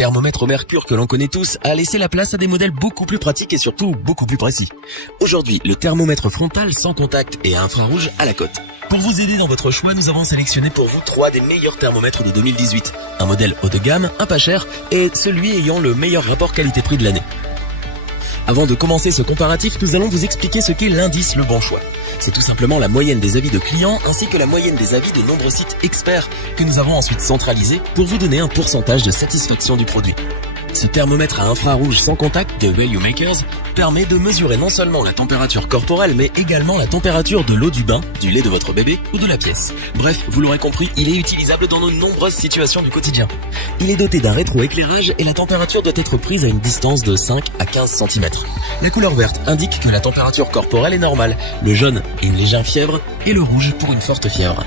thermomètre au mercure que l'on connaît tous a laissé la place à des modèles beaucoup plus pratiques et surtout beaucoup plus précis. Aujourd'hui, le thermomètre frontal sans contact et à infrarouge à la cote. Pour vous aider dans votre choix, nous avons sélectionné pour vous 3 des meilleurs thermomètres de 2018. Un modèle haut de gamme, un pas cher et celui ayant le meilleur rapport qualité-prix de l'année. Avant de commencer ce comparatif, nous allons vous expliquer ce qu'est l'indice Le Bon Choix. C'est tout simplement la moyenne des avis de clients ainsi que la moyenne des avis de nombreux sites experts que nous avons ensuite centralisés pour vous donner un pourcentage de satisfaction du produit. Ce thermomètre à infrarouge sans contact de Value Makers permet de mesurer non seulement la température corporelle mais également la température de l'eau du bain, du lait de votre bébé ou de la pièce. Bref, vous l'aurez compris, il est utilisable dans de nombreuses situations du quotidien. Il est doté d'un rétroéclairage et la température doit être prise à une distance de 5 à 15 cm. La couleur verte indique que la température corporelle est normale, le jaune une légère fièvre et le rouge pour une forte fièvre.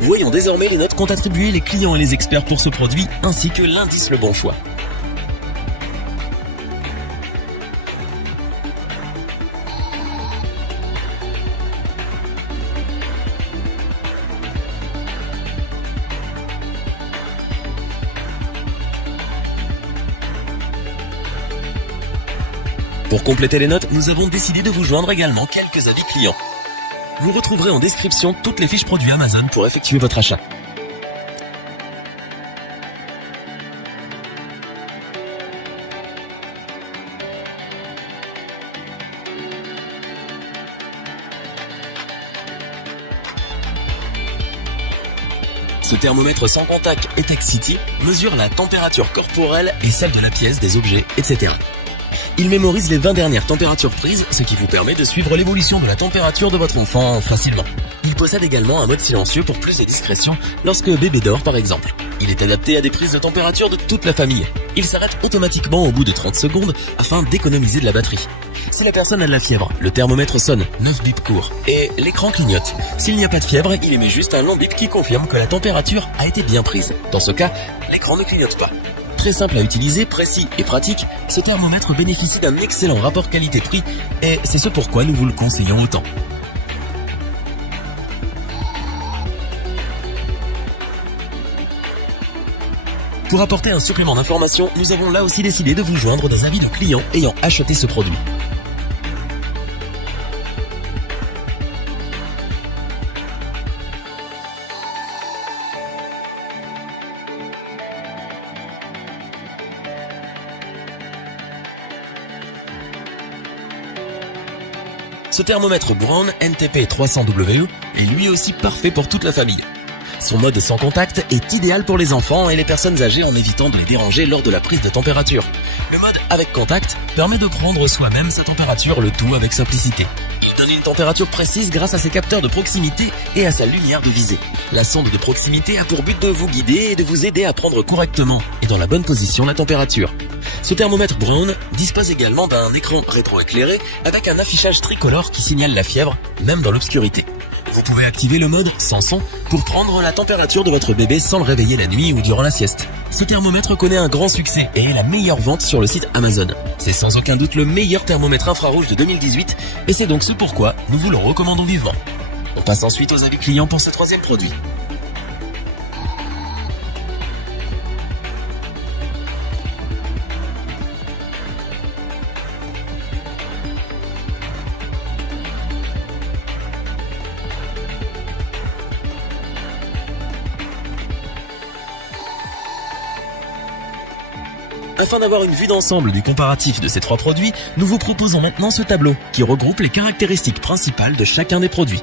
Voyons désormais les notes qu'ont attribuées les clients et les experts pour ce produit ainsi que l'indice Le Bon Choix. Pour compléter les notes, nous avons décidé de vous joindre également quelques avis clients. Vous retrouverez en description toutes les fiches produits Amazon pour effectuer votre achat. Ce thermomètre sans contact Etex City mesure la température corporelle et celle de la pièce, des objets, etc. Il mémorise les 20 dernières températures prises, ce qui vous permet de suivre l'évolution de la température de votre enfant facilement. Il possède également un mode silencieux pour plus de discrétion lorsque bébé dort par exemple. Il est adapté à des prises de température de toute la famille. Il s'arrête automatiquement au bout de 30 secondes afin d'économiser de la batterie. Si la personne a de la fièvre, le thermomètre sonne, 9 bips courts, et l'écran clignote. S'il n'y a pas de fièvre, il émet juste un long bip qui confirme que la température a été bien prise. Dans ce cas, l'écran ne clignote pas. Très simple à utiliser, précis et pratique, ce thermomètre bénéficie d'un excellent rapport qualité-prix et c'est ce pourquoi nous vous le conseillons autant. Pour apporter un supplément d'information, nous avons là aussi décidé de vous joindre des avis de clients ayant acheté ce produit. Ce thermomètre Braun NTP 300WE est lui aussi parfait pour toute la famille. Son mode sans contact est idéal pour les enfants et les personnes âgées en évitant de les déranger lors de la prise de température. Le mode avec contact permet de prendre soi-même sa température, le tout avec simplicité. Il donne une température précise grâce à ses capteurs de proximité et à sa lumière de visée. La sonde de proximité a pour but de vous guider et de vous aider à prendre correctement et dans la bonne position la température. Ce thermomètre Braun dispose également d'un écran rétroéclairé avec un affichage tricolore qui signale la fièvre, même dans l'obscurité. Vous pouvez activer le mode sans son pour prendre la température de votre bébé sans le réveiller la nuit ou durant la sieste. Ce thermomètre connaît un grand succès et est la meilleure vente sur le site Amazon. C'est sans aucun doute le meilleur thermomètre infrarouge de 2018 et c'est donc ce pourquoi nous vous le recommandons vivement. On passe ensuite aux avis clients pour ce troisième produit. Afin d'avoir une vue d'ensemble du comparatif de ces 3 produits, nous vous proposons maintenant ce tableau qui regroupe les caractéristiques principales de chacun des produits.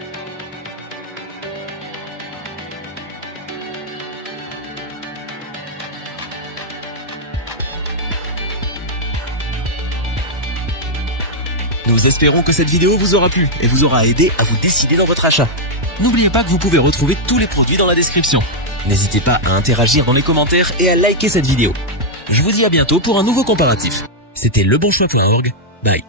Nous espérons que cette vidéo vous aura plu et vous aura aidé à vous décider dans votre achat. N'oubliez pas que vous pouvez retrouver tous les produits dans la description. N'hésitez pas à interagir dans les commentaires et à liker cette vidéo. Je vous dis à bientôt pour un nouveau comparatif. C'était lebonchoix.org. Bye.